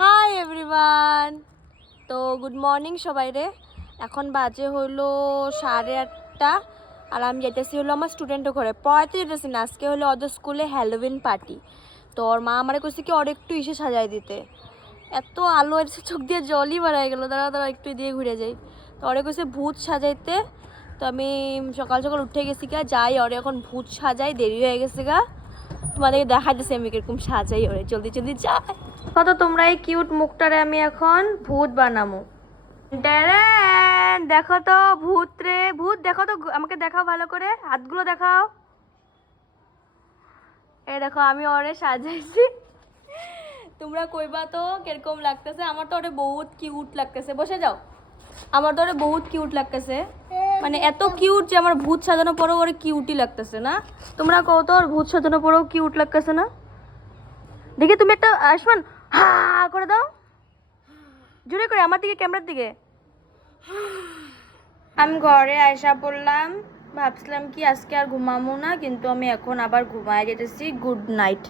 Hi everyone, তো good morning সবাই রে। এখন বাজে হলো 8:30 আর আমি যেতেছি হলো আমার স্টুডেন্টের ঘরে পড়াতে যেতেছি না। আজকে হলো ওদের স্কুলে হ্যালোউইন পার্টি। তো ওর মা আমারে কইছে কি ওর একটু ইসে সাজাই দিতে। এত আলো এসে চোখ দিয়ে জলই বাড়াই গেলো, দাঁড়া দাঁড়া একটু দিয়ে ঘুরে যাই। তো ওরে কইছে ভূত সাজাইতে। তো আমি সকাল সকাল উঠে গেছি গা, যাই ওরে এখন ভূত সাজাই, দেরি হয়ে গেছে গা। তোমাদেরকে দেখাইতেছি আমি কিরকম সাজাই ওরে, জলদি জলদি যাই। কত তোমরা এই কিউট মুখটারে আমি এখন ভূত বানামো। দেখো তো ভূত রে, ভূত দেখো তো, আমাকে দেখাও ভালো করে, হাতগুলো দেখাও। এই দেখো আমি ওরে সাজাইছি। তোমরা কইবা তো কিরকম লাগতেছে। আমার তো ওরে বহুত কিউট লাগতেছে। বসে যাও। আমার তো ওরে বহুত কিউট লাগতেছে, মানে এত কিউট যে আমার ভূত সাজানো পরেও ওরে কিউটই লাগতেছে না। তোমরা কও তো ওর ভূত সাজানো পরেও কিউট লাগতেছে না? দেখি তুমি একটা আয়ুষ্মান হা করে দাও, জোরে করে আমার দিকে, ক্যামেরার দিকে। আমি ঘরে আয়সা পড়লাম, ভাবছিলাম কি আজকে আর ঘুমাবো না, কিন্তু আমি এখন আবার ঘুমায় যেতেছি। Good night.